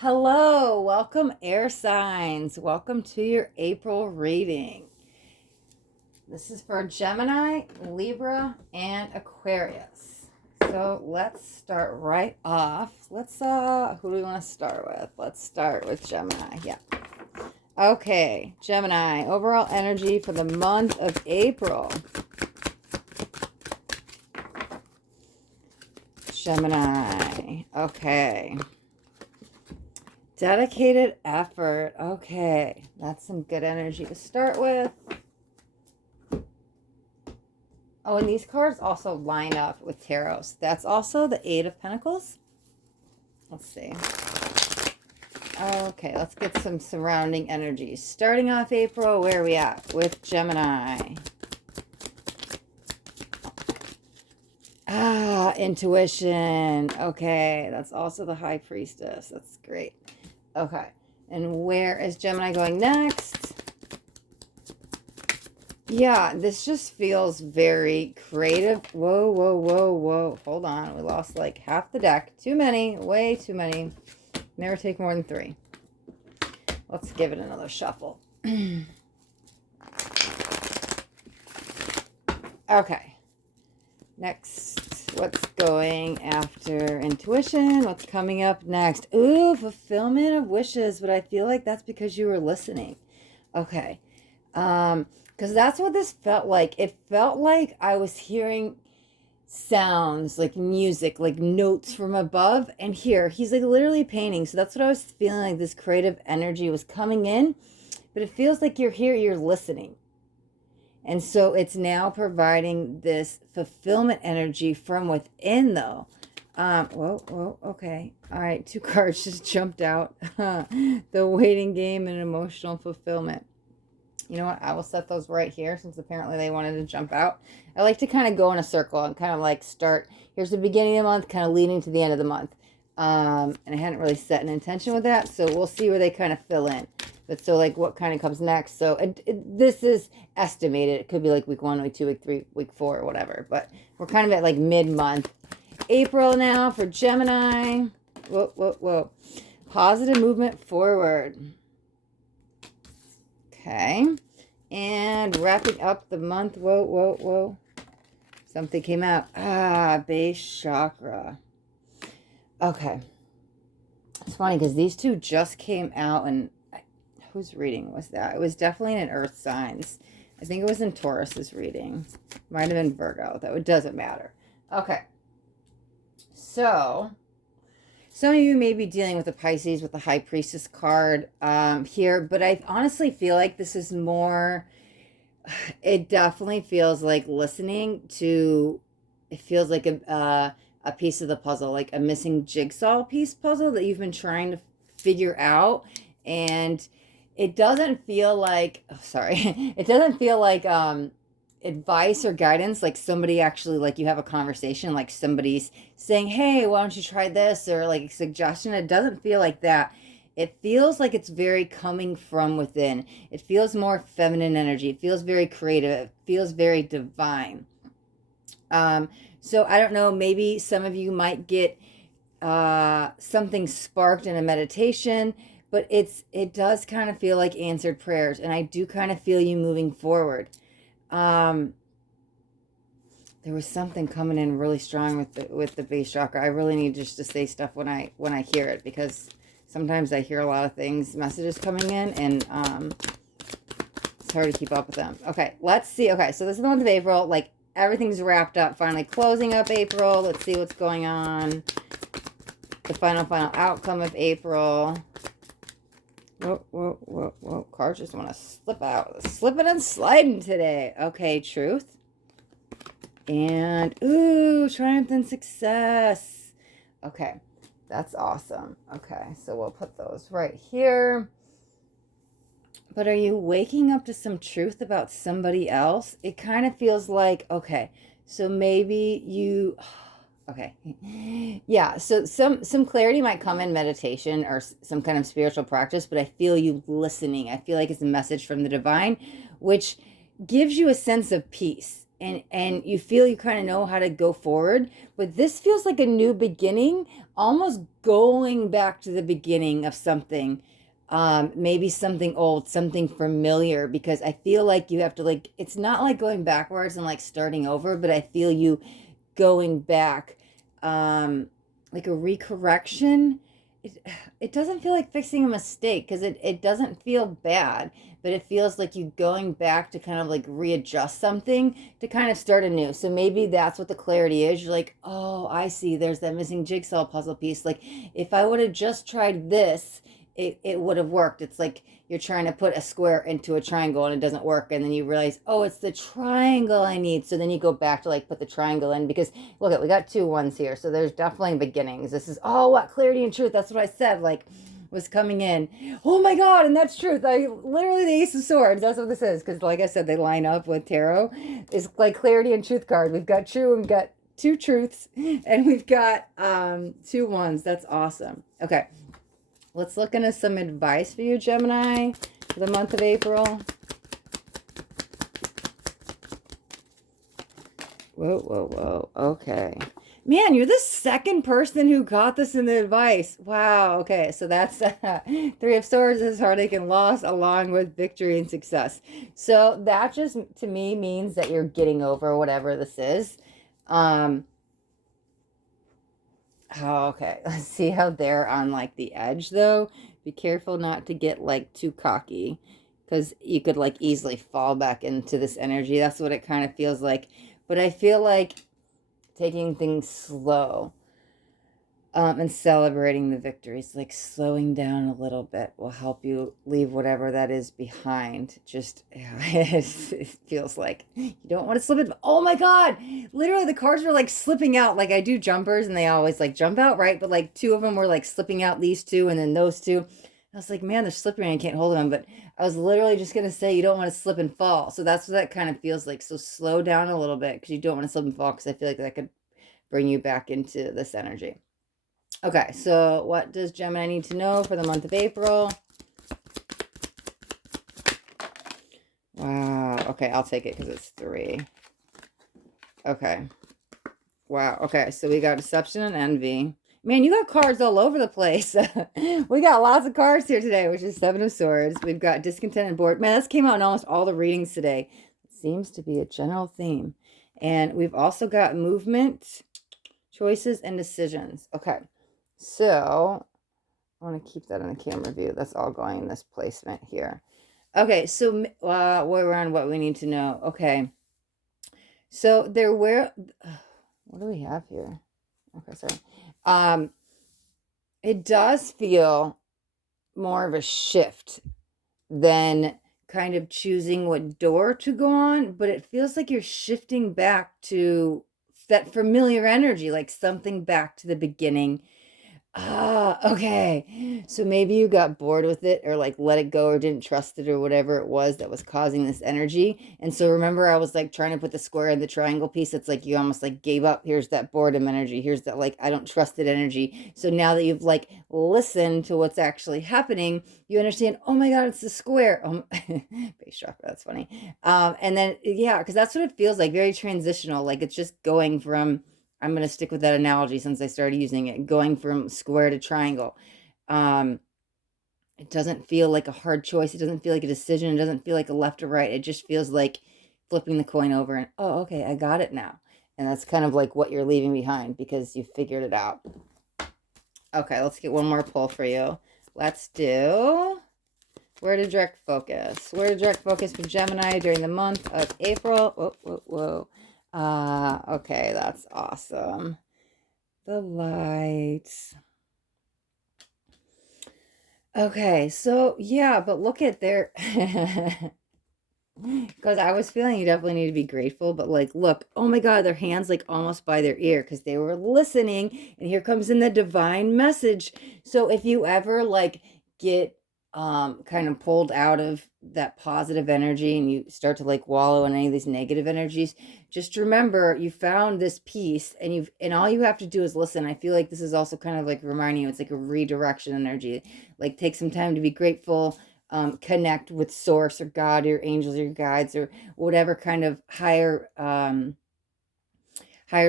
Hello, welcome air signs. Welcome to your April reading. This is for Gemini, Libra, and Aquarius. So let's start right off. Who do we want to start with? Let's start with Gemini. Yeah. Okay, Gemini, overall energy for the month of April. Gemini, okay. Dedicated effort. Okay, that's some good energy to start with. Oh, and these cards also line up with tarots. That's also the Eight of Pentacles. Let's see. Okay, let's get some surrounding energies. Starting off April, where are we at? With Gemini. Intuition. Okay, that's also the High Priestess. That's great. Okay, and where is Gemini going next? Yeah, this just feels very creative. Whoa, whoa, whoa, whoa. Hold on. We lost like half the deck. Too many. Way too many. Never take more than 3. Let's give it another shuffle. Okay. Next. What's going after intuition? What's coming up next? Ooh, fulfillment of wishes. But I feel like that's because you were listening. Okay. Because that's what this felt like. It felt like I was hearing sounds, like music, like notes from above. And here, he's like literally painting. So that's what I was feeling, like this creative energy was coming in. But it feels like you're here, you're listening. And so it's now providing this fulfillment energy from within, though. Whoa, okay. All right, 2 cards just jumped out. The waiting game and emotional fulfillment. You know what? I will set those right here since apparently they wanted to jump out. I like to kind of go in a circle and kind of like start. Here's the beginning of the month, kind of leading to the end of the month. And I hadn't really set an intention with that, so we'll see where they kind of fill in. But so like what kind of comes next. So this is estimated. It could be like week 1, week 2, week 3, week 4, or whatever. But we're kind of at like mid-month. April now for Gemini. Whoa, whoa, whoa. Positive movement forward. Okay. And wrapping up the month. Whoa, whoa, whoa. Something came out. Base chakra. Okay. It's funny because these two just came out, and whose reading was that? It was definitely in Earth signs. I think it was in Taurus's reading. Might have been Virgo, though. It doesn't matter. Okay. So, some of you may be dealing with a Pisces with the High Priestess card here, but I honestly feel like this is more, it definitely feels like listening to, it feels like a piece of the puzzle, like a missing jigsaw piece puzzle that you've been trying to figure out. And it doesn't feel like, it doesn't feel like advice or guidance, like somebody actually, like you have a conversation, like somebody's saying, hey, why don't you try this, or like a suggestion. It doesn't feel like that. It feels like it's very coming from within. It feels more feminine energy. It feels very creative. It feels very divine. So I don't know, maybe some of you might get something sparked in a meditation, but it does kind of feel like answered prayers, and I do kind of feel you moving forward. There was something coming in really strong with the base chakra. I really need just to say stuff when I hear it, because sometimes I hear a lot of things, messages coming in, and it's hard to keep up with them. Okay, let's see. Okay, so this is the month of April. Like everything's wrapped up, finally closing up April. Let's see what's going on. The final outcome of April. Whoa. Cards just want to slip out. Slipping and sliding today. Okay, truth. And, ooh, triumph and success. Okay, that's awesome. Okay, so we'll put those right here. But are you waking up to some truth about somebody else? It kind of feels like, okay, so maybe you... Okay. Yeah, so some clarity might come in meditation or some kind of spiritual practice, but I feel you listening. I feel like it's a message from the divine, which gives you a sense of peace. and you feel you kind of know how to go forward, but this feels like a new beginning, almost going back to the beginning of something, maybe something old, something familiar, because I feel like you have to, like, it's not like going backwards and like starting over, but I feel you going back, like a recorrection. It doesn't feel like fixing a mistake because it doesn't feel bad, but it feels like you going back to kind of like readjust something to kind of start anew. So maybe that's what the clarity is. You're like, oh, I see, there's that missing jigsaw puzzle piece. Like, if I would have just tried this, it would have worked. It's like you're trying to put a square into a triangle and it doesn't work, and then you realize, oh, it's the triangle I need. So then you go back to like put the triangle in, because look at, we got 2 1s here, so there's definitely beginnings. This is, oh, what clarity and truth, that's what I said, like, was coming in. Oh my god, and that's truth. I literally, the Ace of Swords, that's what this is, because like I said, they line up with tarot. It's like clarity and truth card. We've got true and we've got 2 truths, and we've got 2 1s. That's awesome. Okay, let's look into some advice for you, Gemini, for the month of April. Whoa, whoa, whoa. Okay. Man, you're the second person who got this in the advice. Wow. Okay. So that's 3 of Swords is heartache and loss, along with victory and success. So that just, to me, means that you're getting over whatever this is. Oh, okay. Let's see how they're on like the edge, though. Be careful not to get like too cocky, because you could like easily fall back into this energy. That's what it kind of feels like. But I feel like taking things slow, and celebrating the victories, like slowing down a little bit, will help you leave whatever that is behind. Just, yeah, it feels like you don't want to slip it. Oh my God, literally the cards were like slipping out. Like, I do jumpers and they always like jump out, right? But like 2 of them were like slipping out, these 2 and then those 2. I was like, man, they're slippery and I can't hold them. But I was literally just going to say, you don't want to slip and fall. So that's what that kind of feels like. So slow down a little bit, because you don't want to slip and fall, because I feel like that could bring you back into this energy. Okay, so what does Gemini need to know for the month of April? Wow. Okay, I'll take it because it's 3. Okay. Wow. Okay, so we got deception and envy. Man, you got cards all over the place. We got lots of cards here today, which is 7 of Swords. We've got discontent and bored. Man, this came out in almost all the readings today. It seems to be a general theme. And we've also got movement, choices, and decisions. Okay. So I want to keep that in the camera view. That's all going in this placement here. Okay, so we're on what we need to know. Okay, so there were, what do we have here? Okay, sorry. It does feel more of a shift than kind of choosing what door to go on, but it feels like you're shifting back to that familiar energy, like something back to the beginning. Ah, okay. So maybe you got bored with it, or like let it go, or didn't trust it, or whatever it was that was causing this energy. And so remember, I was like trying to put the square in the triangle piece. It's like you almost like gave up. Here's that boredom energy. Here's that like I don't trust it energy. So now that you've like listened to what's actually happening, you understand, oh my God, it's the square. Base chakra, that's funny. And then yeah, because that's what it feels like, very transitional. Like it's just going from, I'm going to stick with that analogy since I started using it, going from square to triangle. It doesn't feel like a hard choice. It doesn't feel like a decision. It doesn't feel like a left or right. It just feels like flipping the coin over and, oh, okay, I got it now. And that's kind of like what you're leaving behind because you figured it out. Okay, let's get one more pull for you. Let's do where to direct focus. Where to direct focus for Gemini during the month of April. Whoa, whoa, whoa. Okay, that's awesome. The lights. Okay, so yeah, but look at their, because I was feeling you definitely need to be grateful, but like, look, oh my God, their hands like almost by their ear because they were listening, and here comes in the divine message. So if you ever like get kind of pulled out of that positive energy and you start to like wallow in any of these negative energies, just remember you found this peace, and all you have to do is listen. I feel like this is also kind of like reminding you it's like a redirection energy. Like take some time to be grateful, connect with source or God or your angels or your guides or whatever kind of higher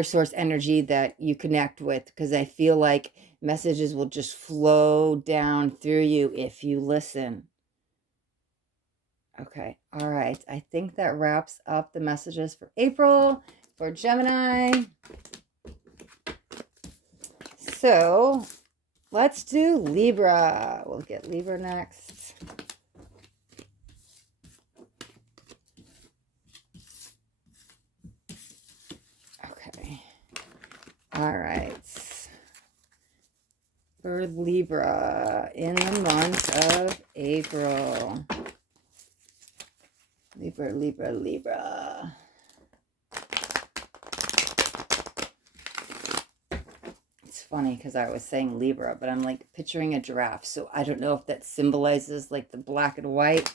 source energy that you connect with, because I feel like messages will just flow down through you if you listen. Okay, all right. I think that wraps up the messages for April for Gemini. So let's do Libra. We'll get Libra next. Okay. All right. For Libra in the month of April. Libra, Libra, Libra. It's funny because I was saying Libra, but I'm like picturing a giraffe. So I don't know if that symbolizes like the black and white.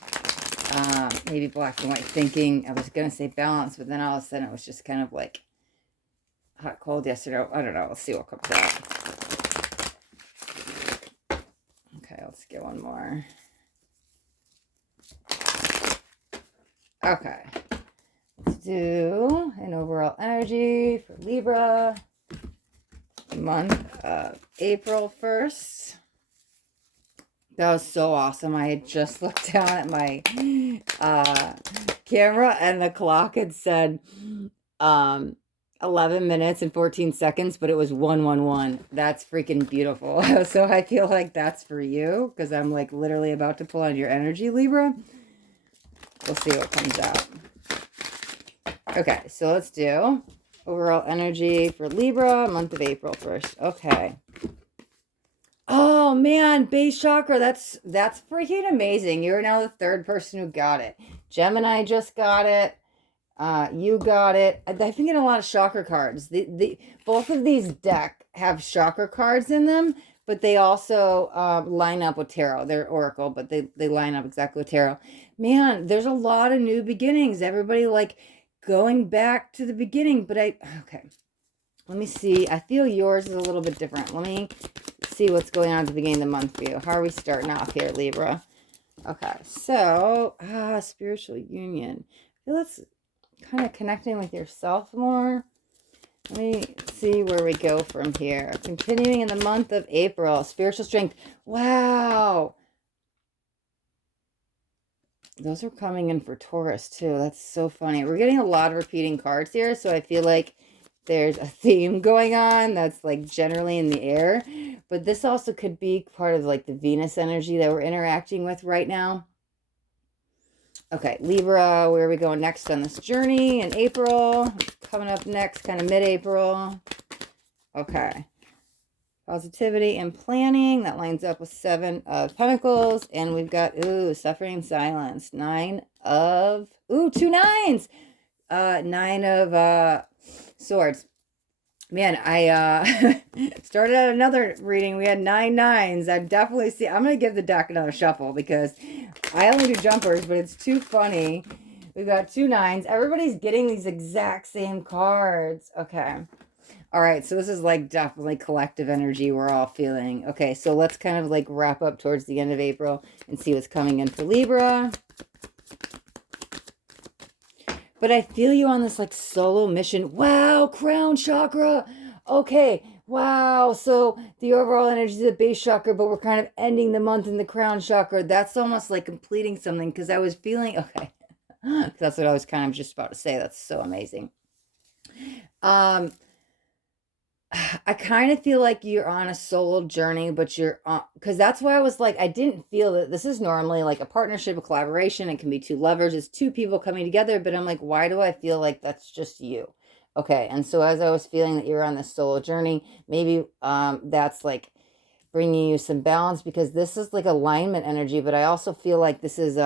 Maybe black and white thinking. I was going to say balance, but then all of a sudden it was just kind of like hot, cold yesterday. I don't know. We'll see what comes out. Okay, let's get one more. Okay. Let's do an overall energy for Libra. The month of April 1st. That was so awesome. I had just looked down at my camera and the clock had said 11 minutes and 14 seconds, but it was 111. That's freaking beautiful. So I feel like that's for you because I'm like literally about to pull on your energy, Libra. We'll see what comes out. Okay, so let's do overall energy for Libra, month of April 1st. Okay. Oh man, base chakra. That's freaking amazing. You're now the third person who got it. Gemini just got it. You got it. I've been getting a lot of chakra cards. Both of these decks have chakra cards in them, but they also line up with tarot. They're oracle, but they line up exactly with tarot. Man, there's a lot of new beginnings. Everybody like going back to the beginning, but okay. Let me see. I feel yours is a little bit different. Let me see what's going on at the beginning of the month for you. How are we starting off here, Libra? Okay, so spiritual union. I feel that's kind of connecting with yourself more. Let me see where we go from here. Continuing in the month of April, spiritual strength. Wow. Those are coming in for Taurus too. That's so funny. We're getting a lot of repeating cards here, so I feel like there's a theme going on that's like generally in the air. But this also could be part of like the Venus energy that we're interacting with right now. Okay, Libra, where are we going next on this journey in April? Coming up next, kind of mid-April. Okay. Positivity and planning. That lines up with 7 of Pentacles. And we've got, suffering and silence. 9 of, 2 9s. 9 of Swords. Man, I started out another reading. We had 9 9s. I definitely see. I'm going to give the deck another shuffle because I only do jumpers, but it's too funny. We've got 2 9s. Everybody's getting these exact same cards. Okay. All right. So this is like definitely collective energy we're all feeling. Okay. So let's kind of like wrap up towards the end of April and see what's coming in for Libra. But I feel you on this like solo mission. Wow, crown chakra. Okay, wow. So the overall energy is the base chakra, but we're kind of ending the month in the crown chakra. That's almost like completing something because I was feeling, okay. That's what I was kind of just about to say. That's so amazing. I kind of feel like you're on a solo journey, but you're on, because that's why I was like, I didn't feel that this is normally like a partnership, a collaboration. It can be 2 lovers, it's 2 people coming together, but I'm like, why do I feel like that's just you? Okay, and so as I was feeling that you're on this solo journey, maybe that's like bringing you some balance because this is like alignment energy, but I also feel like this is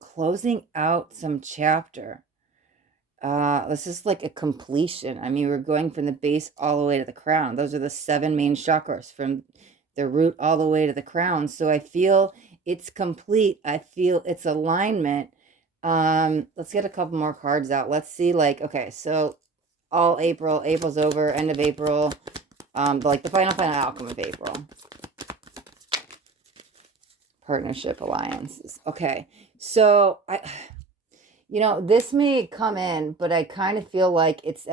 closing out some chapter. This is like a completion. I mean, we're going from the base all the way to the crown. Those are the 7 main chakras from the root all the way to the crown. So I feel it's complete. I feel it's alignment. Let's get a couple more cards out. Let's see, like, okay, so all April, April's over, end of April, like the final outcome of April. Partnership alliances. Okay. So this may come in, but I kind of feel like it's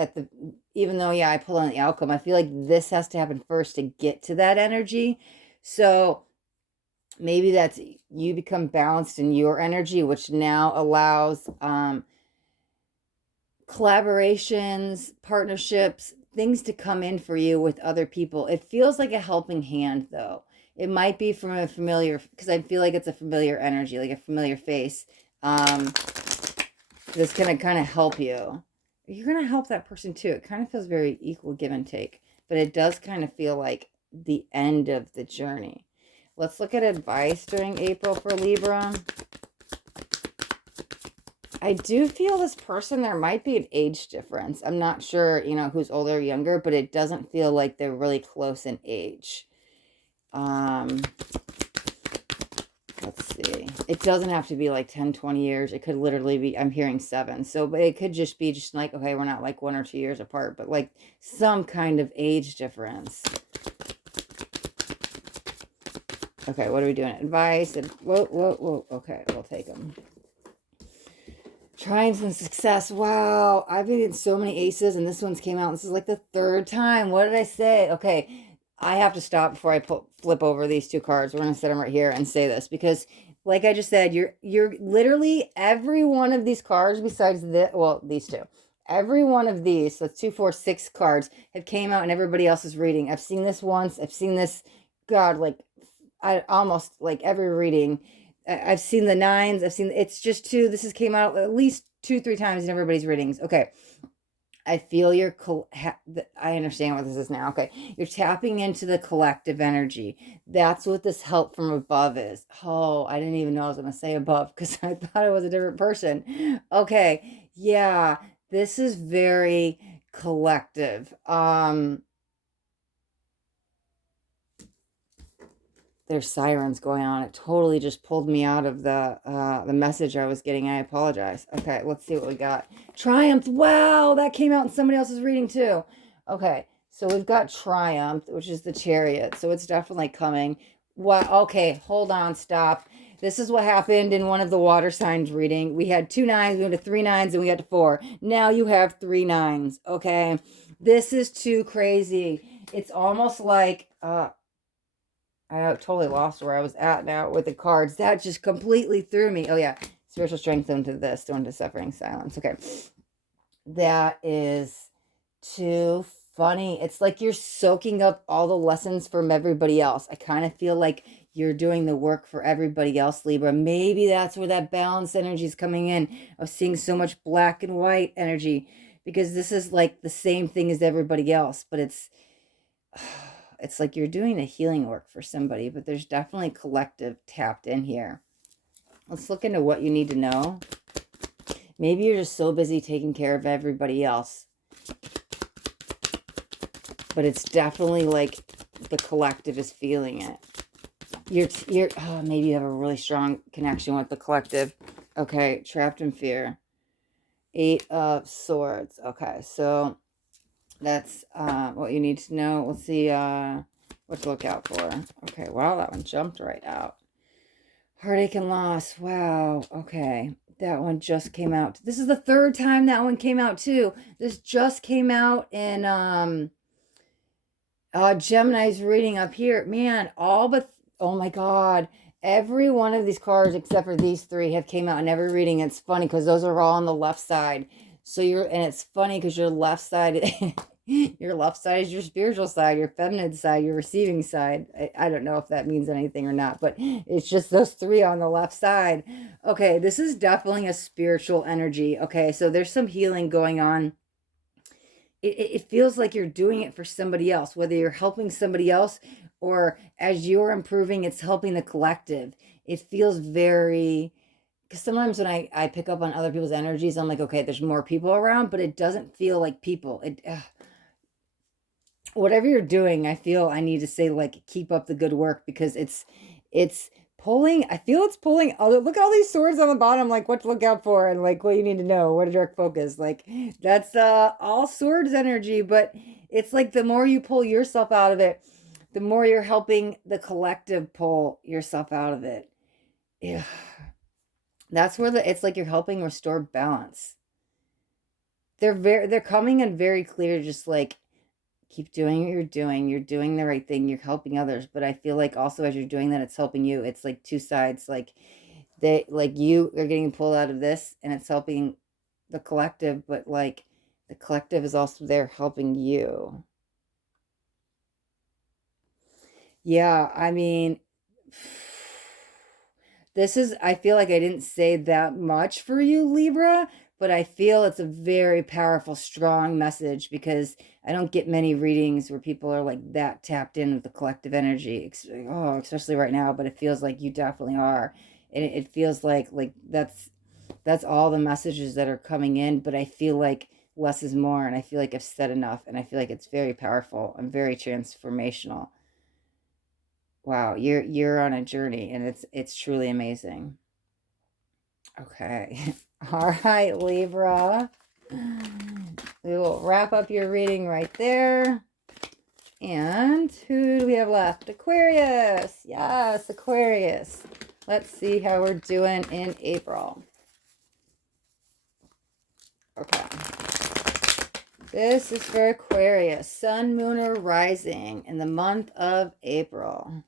even though, yeah, I pull on the outcome, I feel like this has to happen first to get to that energy. So maybe that's you become balanced in your energy, which now allows collaborations, partnerships, things to come in for you with other people. It feels like a helping hand, though. It might be from a familiar, because I feel like it's a familiar energy, like a familiar face. That's going to kind of help you. You're going to help that person too. It kind of feels very equal give and take, but it does kind of feel like the end of the journey. Let's look at advice during April for Libra. I do feel this person, there might be an age difference. I'm not sure, who's older or younger, but it doesn't feel like they're really close in age. Let's see. It doesn't have to be like 10, 20 years. It could literally be, I'm hearing 7. So, but it could just be just like, okay, we're not like 1 or 2 years apart, but like some kind of age difference. Okay, what are we doing? Advice. Whoa. Okay, we'll take them. Triumphs and success. Wow, I've been in so many aces, and this one's came out. This is like the 3rd time. What did I say? Okay, I have to stop before I flip over these 2 cards. We're gonna set them right here and say this because, like I just said, you're literally every one of these cards besides these 2. Every one of these, so 2, 4, 6 cards have came out in everybody else's reading. I've seen this once. I've seen this, God, like I almost like every reading. I've seen the 9s. It's just 2. This has came out at least 2, 3 times in everybody's readings. Okay. I feel I understand what this is now. Okay. You're tapping into the collective energy. That's what this help from above is. Oh, I didn't even know I was going to say above because I thought it was a different person. Okay. Yeah. This is very collective. There's sirens going on. It totally just pulled me out of the message I was getting. I apologize. Okay, let's see what we got. Triumph. Wow, that came out in somebody else's reading too. Okay, so we've got Triumph, which is the Chariot. So it's definitely coming. Wow. Okay, hold on. Stop. This is what happened in one of the water signs reading. We had 2 9s, we went to 3 9s, and we got to 4. Now you have 3 9s. Okay, this is too crazy. It's almost like I totally lost where I was at now with the cards. That just completely threw me. Oh, yeah. Spiritual strength into this, into suffering, silence. Okay. That is too funny. It's like you're soaking up all the lessons from everybody else. I kind of feel like you're doing the work for everybody else, Libra. Maybe that's where that balance energy is coming in. I was seeing so much black and white energy because this is like the same thing as everybody else, but it's like you're doing the healing work for somebody, but there's definitely collective tapped in here. Let's look into what you need to know. Maybe you're just so busy taking care of everybody else, but it's definitely like the collective is feeling it. Maybe you have a really strong connection with the collective. Okay, trapped in fear. 8 of Swords. Okay, so that's what you need to know. Let's see what to look out for. Okay, wow, that one jumped right out. Heartache and loss. Wow. Okay, that one just came out. This is the 3rd time that one came out too. This just came out in Gemini's reading up here. Man, oh my God. Every one of these cards except for these 3 have came out in every reading. It's funny because those are all on the left side. So and it's funny because your left side, your left side is your spiritual side, your feminine side, your receiving side. I don't know if that means anything or not, but it's just those 3 on the left side. Okay, this is definitely a spiritual energy. Okay, so there's some healing going on. It feels like you're doing it for somebody else, whether you're helping somebody else or as you're improving, it's helping the collective. It feels very, because sometimes when I pick up on other people's energies, I'm like, okay, there's more people around, but it doesn't feel like people. Whatever you're doing, I feel I need to say, like, keep up the good work because it's pulling. I feel it's pulling. Oh, look at all these swords on the bottom, like what to look out for and like what you need to know, what to direct focus. Like that's all swords energy, but it's like the more you pull yourself out of it, the more you're helping the collective pull yourself out of it. yeah, that's where it's like you're helping restore balance. They're coming in very clear, just like keep doing what you're doing. You're doing the right thing. You're helping others. But I feel like also as you're doing that, it's helping you. It's like two sides. Like you are getting pulled out of this and it's helping the collective, but like the collective is also there helping you. Yeah, I mean, I feel like I didn't say that much for you, Libra, but I feel it's a very powerful, strong message because I don't get many readings where people are like that tapped in with the collective energy. Oh, especially right now, but it feels like you definitely are. And it feels like that's all the messages that are coming in, but I feel like less is more, and I feel like I've said enough, and I feel like it's very powerful and very transformational. Wow, you're on a journey and it's truly amazing. Okay. All right, Libra. We will wrap up your reading right there. And who do we have left? Aquarius. Yes, Aquarius. Let's see how we're doing in April. Okay. This is for Aquarius. Sun, Moon, or Rising in the month of April.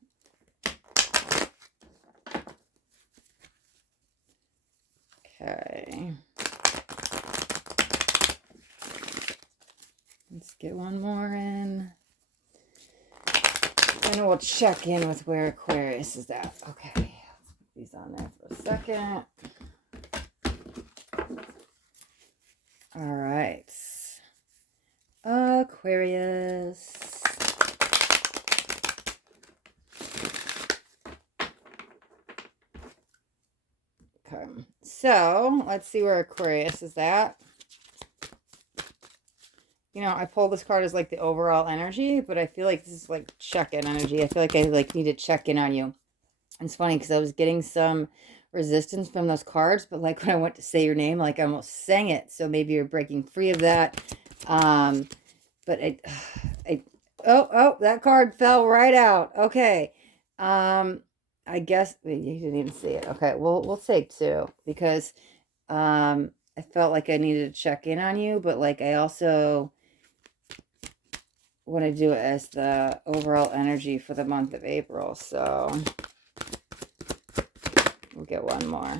Okay. Let's get one more in. And we'll check in with where Aquarius is at. Okay. Let's put these on there for a second. All right. Aquarius. Okay. So, let's see where Aquarius is at. You know, I pulled this card as like the overall energy, but I feel like this is like check-in energy. I feel like I like need to check in on you. And it's funny because I was getting some resistance from those cards, but like when I went to say your name, like I almost sang it. So maybe you're breaking free of that. But that card fell right out. Okay. I guess you didn't even see it. Okay, we'll take two because I felt like I needed to check in on you, but like I also want to do it as the overall energy for the month of April. So we'll get one more.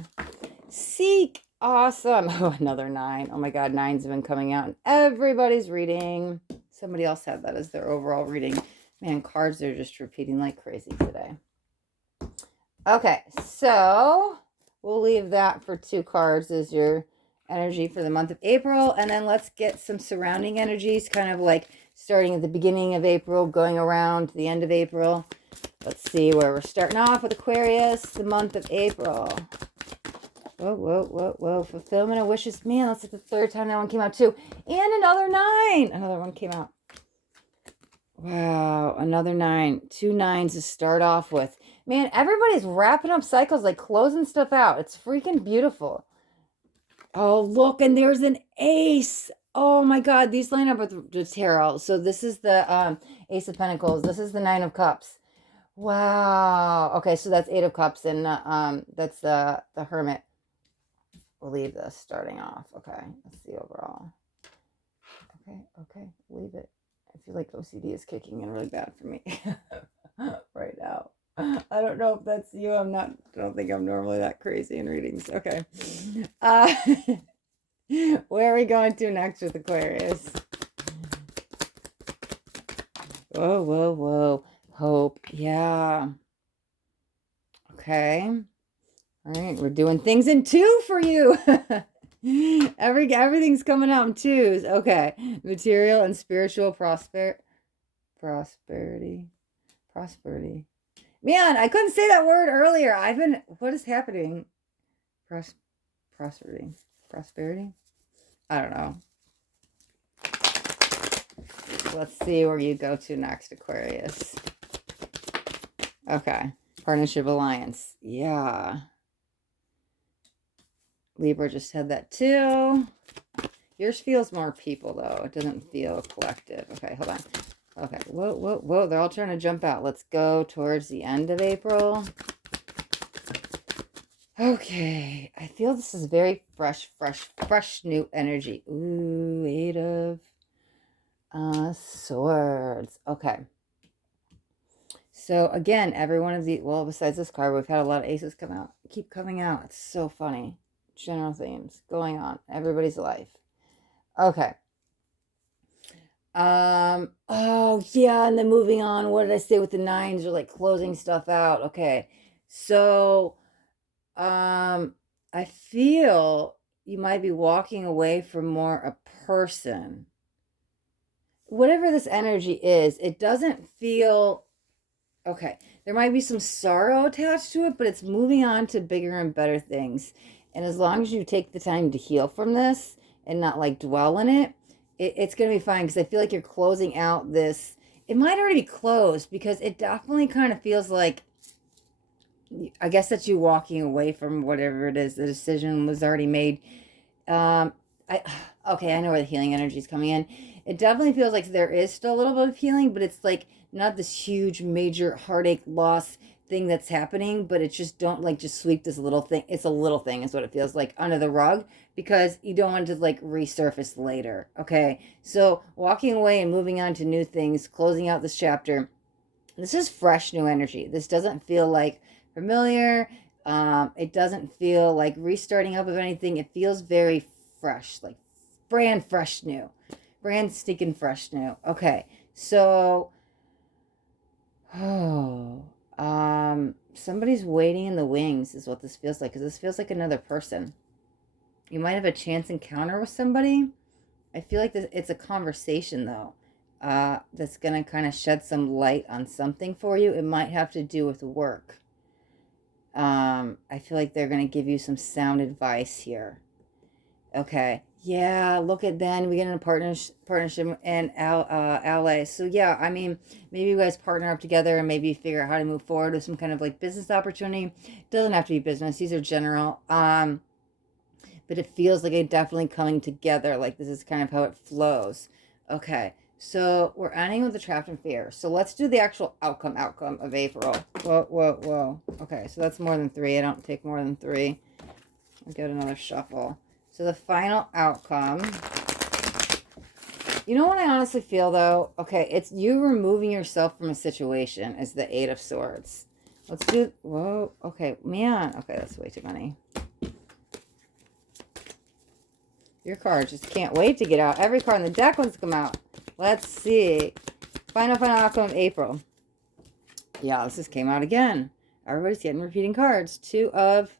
Seek. Awesome. Oh, another 9. Oh my God, 9s have been coming out in everybody's reading. Somebody else had that as their overall reading. Man, cards are just repeating like crazy today. Okay, so we'll leave that for 2 cards as your energy for the month of April. And then let's get some surrounding energies, kind of like starting at the beginning of April, going around to the end of April. Let's see where we're starting off with Aquarius, the month of April. Whoa. Fulfillment of wishes. Man, that's like the 3rd time that one came out too. And another 9. Another one came out. Wow, another 9. 2 9s to start off with. Man, everybody's wrapping up cycles, like closing stuff out. It's freaking beautiful. Oh, look, and there's an ace. Oh my God, these line up with the tarot. So this is the Ace of Pentacles. This is the 9 of Cups. Wow. Okay, so that's 8 of Cups, and that's the Hermit. We'll leave this starting off. Okay, let's see overall. Okay, leave it. I feel like OCD is kicking in really bad for me right now. I don't know if that's you. I don't think I'm normally that crazy in readings. Okay. Where are we going to next with Aquarius? Whoa. Hope. Yeah. Okay. All right. We're doing things in 2 for you. Everything's coming out in 2s. Okay. Material and spiritual prosperity. Man, I couldn't say that word earlier. What is happening? Prosperity. I don't know. Let's see where you go to next, Aquarius. Okay. Partnership alliance. Yeah. Libra just had that too. Yours feels more people, though. It doesn't feel collective. Okay, hold on. Okay, whoa. They're all trying to jump out. Let's go towards the end of April. Okay, I feel this is very fresh new energy. Ooh, Eight of Swords. Okay. So again, every one of the, well, besides this card, we've had a lot of aces come out, keep coming out. It's so funny. General themes going on everybody's life. Okay. Oh yeah, and then moving on, what did I say with the nines? Or like closing stuff out. Okay. So I feel you might be walking away from more a person. Whatever this energy is, it doesn't feel okay. There might be some sorrow attached to it, but it's moving on to bigger and better things. And as long as you take the time to heal from this and not like dwell in it, it's going to be fine because I feel like you're closing out this. It might already be closed because it definitely kind of feels like, I guess that you walking away from whatever it is. The decision was already made. Um, I okay, I know where the healing energy is coming in. It definitely feels like there is still a little bit of healing, but it's like not this huge major heartache loss thing that's happening, but it's just don't like just sweep this little thing. It's a little thing is what it feels like under the rug because you don't want it to like resurface later. Okay. So walking away and moving on to new things, closing out this chapter. This is fresh new energy. This doesn't feel like familiar. It doesn't feel like restarting up of anything. It feels very fresh, like brand fresh new, brand stinking fresh new. Okay, so somebody's waiting in the wings is what this feels like because this feels like another person. You might have a chance encounter with somebody. I feel like it's a conversation though. That's going to kind of shed some light on something for you. It might have to do with work. I feel like they're going to give you some sound advice here. Okay. Yeah, look at then we get in a partnership and ally. So yeah, I mean, maybe you guys partner up together and maybe figure out how to move forward with some kind of like business opportunity. Doesn't have to be business. These are general. But it feels like it definitely coming together. Like this is kind of how it flows. Okay. So we're ending with the trapped in fear. So let's do the actual outcome of April. Whoa. Okay, so that's more than 3. I don't take more than 3. I'll get another shuffle. So the final outcome. You know what I honestly feel though? Okay, it's you removing yourself from a situation is the 8 of Swords. Let's do, whoa, okay, man. Okay, that's way too many. Your cards just can't wait to get out. Every card in the deck wants to come out. Let's see. Final outcome of April. Yeah, this just came out again. Everybody's getting repeating cards. 2 of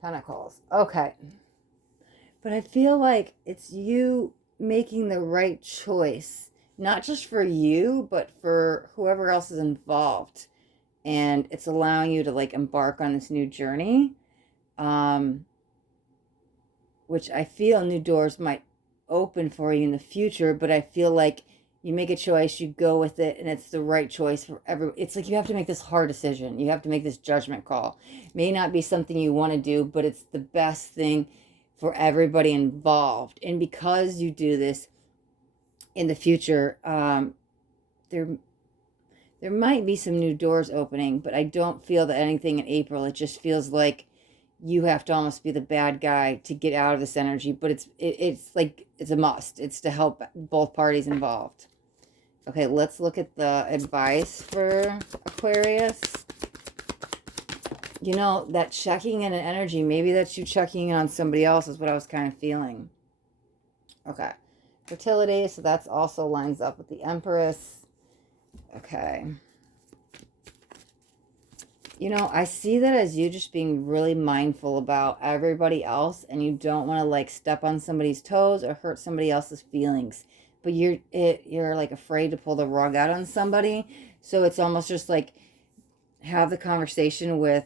Pentacles. Okay. But I feel like it's you making the right choice. Not just for you, but for whoever else is involved. And it's allowing you to like embark on this new journey. Which I feel new doors might open for you in the future, but I feel like you make a choice, you go with it, and it's the right choice for everyone. It's like you have to make this hard decision. You have to make this judgment call. It may not be something you want to do, but it's the best thing for everybody involved. And because you do this in the future, there might be some new doors opening, but I don't feel that anything in April. It just feels like you have to almost be the bad guy to get out of this energy, but it's like it's a must. It's to help both parties involved. Okay, let's look at the advice for Aquarius. You know, that checking in an energy, maybe that's you checking in on somebody else is what I was kind of feeling. Okay, fertility, so that's also lines up with the Empress. Okay. You know, I see that as you just being really mindful about everybody else and you don't want to like step on somebody's toes or hurt somebody else's feelings. But you're like afraid to pull the rug out on somebody. So it's almost just like have the conversation with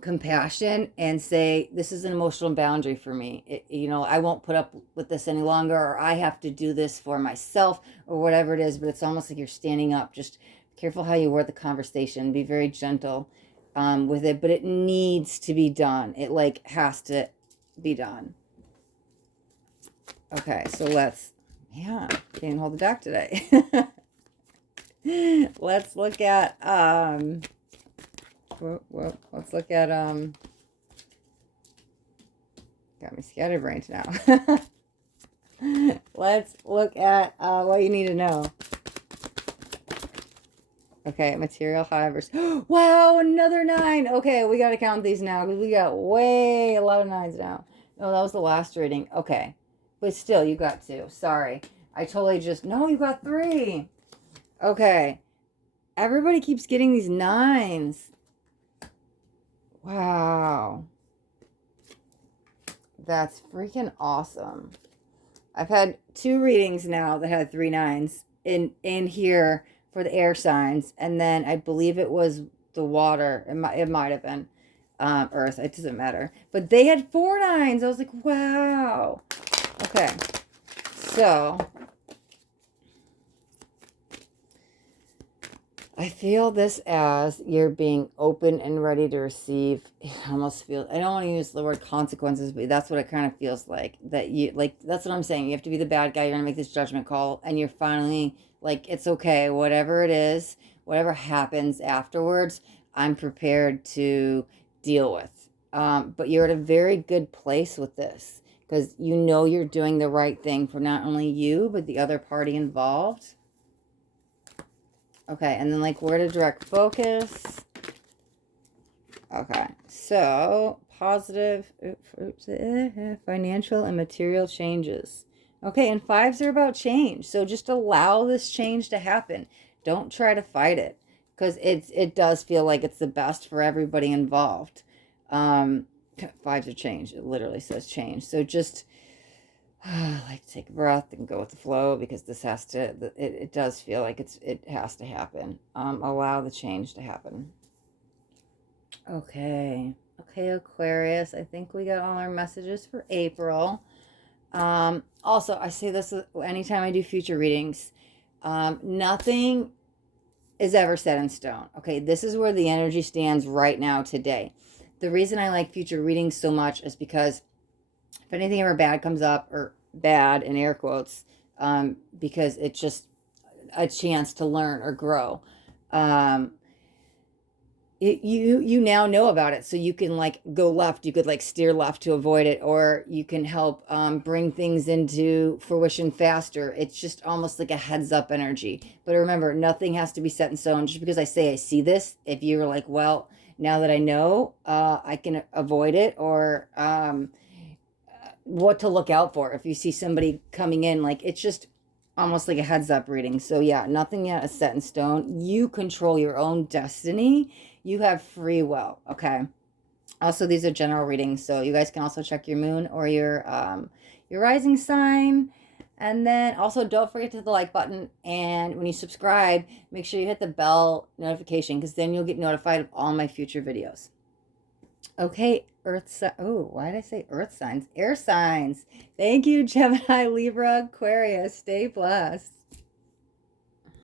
compassion and say, this is an emotional boundary for me. You know, I won't put up with this any longer, or I have to do this for myself or whatever it is. But it's almost like you're standing up. Just careful how you word the conversation. Be very gentle with it, but it needs to be done. It like has to be done. Okay, so let's, yeah, can't hold the deck today. Let's look at let's look at Got me scatterbrained now. Let's look at what you need to know. Okay, material high versus... Wow, another 9. Okay, we got to count these now because we got way a lot of 9s now. No, that was the last reading. Okay, but still, you got 2. Sorry. I totally just... No, you got 3. Okay. Everybody keeps getting these 9s. Wow. That's freaking awesome. I've had 2 readings now that had 3 9s in here for the air signs, and then I believe it was the water. It might have been Earth. It doesn't matter. But they had 4 9s. I was like, wow. Okay, so I feel this as you're being open and ready to receive. It almost feels, I don't want to use the word consequences, but that's what it kind of feels like. That you, like, that's what I'm saying. You have to be the bad guy. You're going to make this judgment call, and you're finally like, it's okay. Whatever it is, whatever happens afterwards, I'm prepared to deal with. But you're at a very good place with this because you know you're doing the right thing for not only you, but the other party involved. Okay, and then like where to direct focus. Okay, so positive, financial and material changes. Okay, and 5s are about change. So just allow this change to happen. Don't try to fight it because it does feel like it's the best for everybody involved. 5s are change. It literally says change. So just like take a breath and go with the flow because this has to, it does feel like it has to happen. Allow the change to happen. Okay, Aquarius, I think we got all our messages for April. Also, I say this anytime I do future readings, nothing is ever set in stone. Okay, this is where the energy stands right now today. The reason I like future readings so much is because if anything ever bad comes up, or bad in air quotes, because it's just a chance to learn or grow. You now know about it, so you can like go left. You could like steer left to avoid it, or you can help bring things into fruition faster. It's just almost like a heads up energy. But remember, nothing has to be set in stone. Just because I say I see this, if you're like, well, now that I know, I can avoid it, or what to look out for if you see somebody coming in, like it's just almost like a heads up reading. So yeah, nothing yet is set in stone. You control your own destiny. You have free will. Okay, also these are general readings, so you guys can also check your moon or your rising sign. And then also don't forget to hit the like button, and when you subscribe, make sure you hit the bell notification because then you'll get notified of all my future videos. Okay, why did I say earth signs? Air signs. Thank you, Gemini, Libra, Aquarius. Stay blessed.